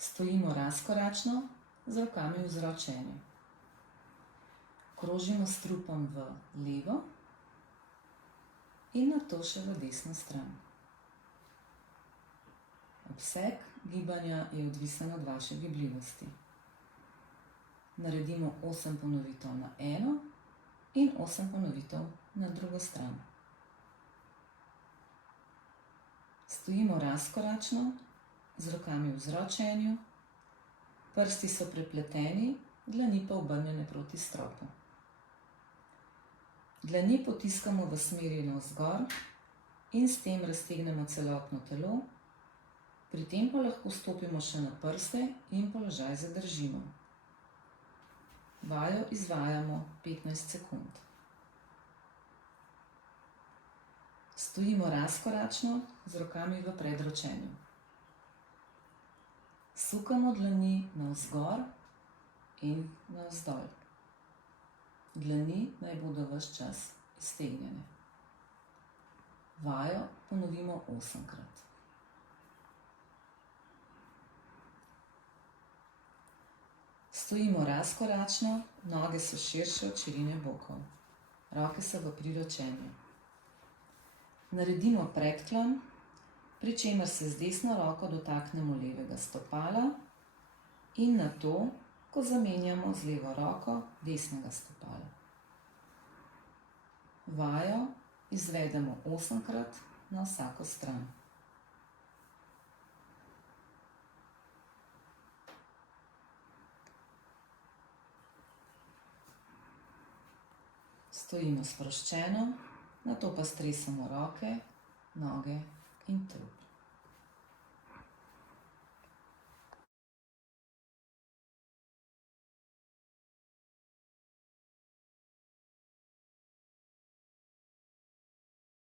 Stojimo razkoračno, z rokami v zročenju. Krožimo s trupom v levo in nato še v desno stran. Obseg gibanja je odvisen od vaše gibljivosti. Naredimo 8 ponovitev na eno in 8 ponovitev na drugo stran. Stojimo razkoračno, z rokami v zročenju, prsti so prepleteni, dlani pa obrnjene proti stropu. Dlani potiskamo v smeri navzgor in s tem raztegnemo celotno telo, pri tem pa lahko stopimo še na prste in položaj zadržimo. Vajo izvajamo 15 sekund. Stojimo razkoračno, z rokami v predročenju. Sukamo dlani navzgor in navzdol. Dlani naj bodo ves čas iztegnjene. Vajo ponovimo 8-krat. Stojimo razkoračno, noge so širše od širine bokov. Roke so v priročenju. Naredimo predklon, pri čemer se z desno roko dotaknemo levega stopala in nato, ko zamenjamo z levo roko desnega stopala. Vajo izvedemo 8-krat na vsako stran. Stojimo sproščeno, nato pa stresemo roke, noge in trup.